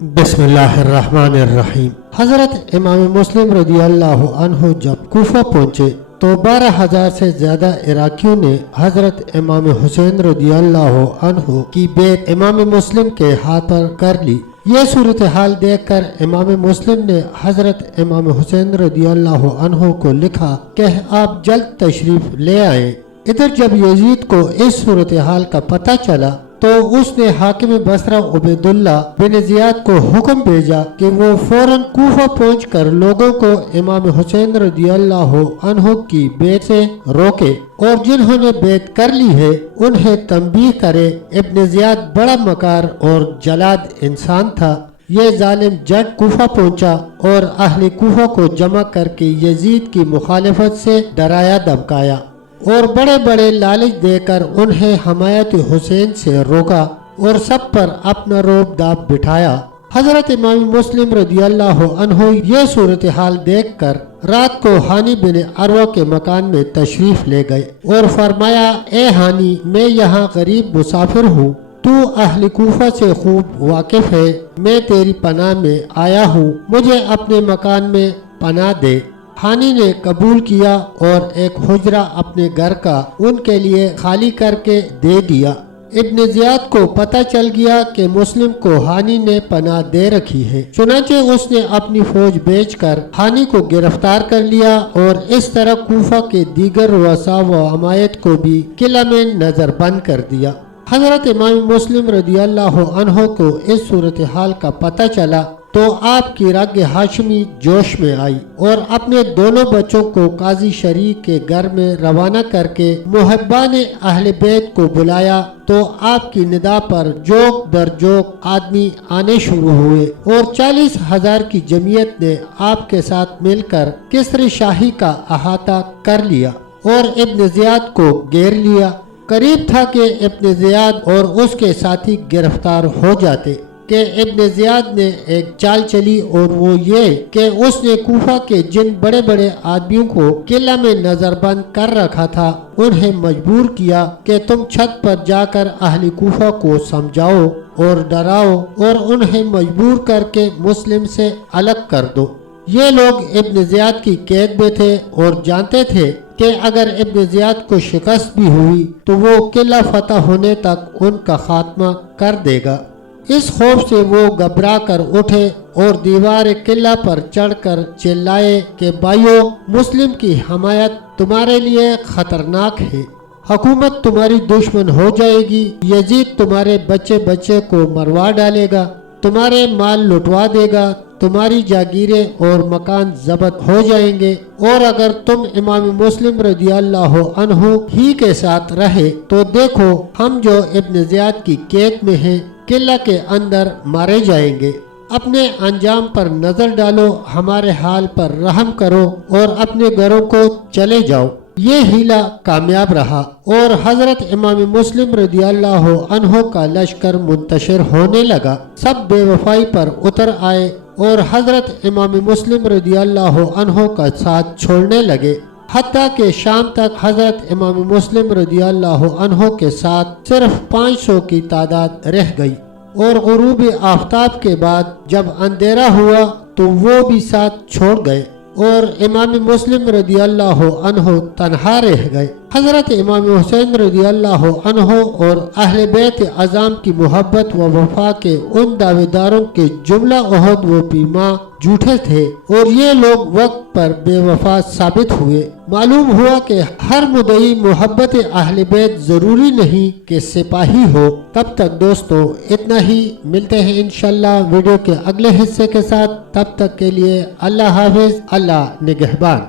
بسم اللہ الرحمن الرحیم۔ حضرت امام مسلم رضی اللہ عنہ جب کوفہ پہنچے تو 12,000 سے زیادہ عراقیوں نے حضرت امام حسین رضی اللہ عنہ کی بیعت امام مسلم کے ہاتھ پر کر لی۔ یہ صورتحال دیکھ کر امام مسلم نے حضرت امام حسین رضی اللہ عنہ کو لکھا کہ آپ جلد تشریف لے آئیں۔ ادھر جب یزید کو اس صورتحال کا پتہ چلا تو اس نے حاکم بصرہ عبید اللہ بن زیاد کو حکم بھیجا کہ وہ فوراً کوفہ پہنچ کر لوگوں کو امام حسین رضی اللہ عنہ کی بیعت سے روکے اور جنہوں نے بیعت کر لی ہے انہیں تنبیہ کرے۔ ابن زیاد بڑا مکار اور جلاد انسان تھا۔ یہ ظالم جٹ کوفہ پہنچا اور اہل کوفہ کو جمع کر کے یزید کی مخالفت سے ڈرایا دھمکایا اور بڑے بڑے لالچ دے کر انہیں حمایت حسین سے روکا اور سب پر اپنا رعب داب بٹھایا۔ حضرت امام مسلم رضی اللہ عنہ یہ صورتحال دیکھ کر رات کو ہانی بن عروہ کے مکان میں تشریف لے گئے اور فرمایا، اے ہانی، میں یہاں غریب مسافر ہوں، تو اہل کوفہ سے خوب واقف ہے، میں تیری پناہ میں آیا ہوں، مجھے اپنے مکان میں پناہ دے۔ ہانی نے قبول کیا اور ایک حجرہ اپنے گھر کا ان کے لیے خالی کر کے دے دیا۔ ابن زیاد کو پتہ چل گیا کہ مسلم کو ہانی نے پناہ دے رکھی ہے، چنانچہ اس نے اپنی فوج بھیج کر ہانی کو گرفتار کر لیا اور اس طرح کوفہ کے دیگر رؤساء و عمائد کو بھی قلعہ میں نظر بند کر دیا۔ حضرت امام مسلم رضی اللہ عنہ کو اس صورتحال کا پتہ چلا تو آپ کی رگ ہاشمی جوش میں آئی اور اپنے دونوں بچوں کو قاضی شریک کے گھر میں روانہ کر کے محبان اہل بیت کو بلایا تو آپ کی ندا پر جوک در جوک آدمی آنے شروع ہوئے اور 40,000 کی جمعیت نے آپ کے ساتھ مل کر کسر شاہی کا احاطہ کر لیا اور ابن زیاد کو گھیر لیا۔ قریب تھا کہ ابن زیاد اور اس کے ساتھی گرفتار ہو جاتے کہ ابن زیاد نے ایک چال چلی اور وہ یہ کہ اس نے کوفہ کے جن بڑے بڑے آدمیوں کو قلعہ میں نظر بند کر رکھا تھا انہیں مجبور کیا کہ تم چھت پر جا کر اہل کوفہ کو سمجھاؤ اور ڈراؤ اور انہیں مجبور کر کے مسلم سے الگ کر دو۔ یہ لوگ ابن زیاد کی قید میں تھے اور جانتے تھے کہ اگر ابن زیاد کو شکست بھی ہوئی تو وہ قلعہ فتح ہونے تک ان کا خاتمہ کر دے گا۔ اس خوف سے وہ گھبرا کر اٹھے اور دیوار قلعہ پر چڑھ کر چلائے کہ بھائیو، مسلم کی حمایت تمہارے لیے خطرناک ہے، حکومت تمہاری دشمن ہو جائے گی، یزید تمہارے بچے بچے کو مروا ڈالے گا، تمہارے مال لٹوا دے گا، تمہاری جاگیریں اور مکان ضبط ہو جائیں گے، اور اگر تم امام مسلم رضی اللہ عنہ ہی کے ساتھ رہے تو دیکھو ہم جو ابن زیاد کی قید میں ہیں قلعہ کے اندر مارے جائیں گے۔ اپنے انجام پر نظر ڈالو، ہمارے حال پر رحم کرو اور اپنے گھروں کو چلے جاؤ۔ یہ ہیلہ کامیاب رہا اور حضرت امام مسلم رضی اللہ عنہ کا لشکر منتشر ہونے لگا، سب بے وفائی پر اتر آئے اور حضرت امام مسلم رضی اللہ عنہ کا ساتھ چھوڑنے لگے، حتیٰ کہ شام تک حضرت امام مسلم رضی اللہ عنہ کے ساتھ صرف 500 کی تعداد رہ گئی اور غروب آفتاب کے بعد جب اندھیرا ہوا تو وہ بھی ساتھ چھوڑ گئے اور امام مسلم رضی اللہ عنہ تنہا رہ گئے۔ حضرت امام حسین رضی اللہ عنہ اور اہل بیت اعظام کی محبت و وفا کے ان دعوے داروں کے جملہ عہد و پیما جھوٹے تھے اور یہ لوگ وقت پر بے وفا ثابت ہوئے۔ معلوم ہوا کہ ہر مدعی محبت اہل بیت ضروری نہیں کہ سپاہی ہو۔ تب تک دوستو اتنا ہی، ملتے ہیں انشاءاللہ ویڈیو کے اگلے حصے کے ساتھ، تب تک کے لیے اللہ حافظ، اللہ نگہبان۔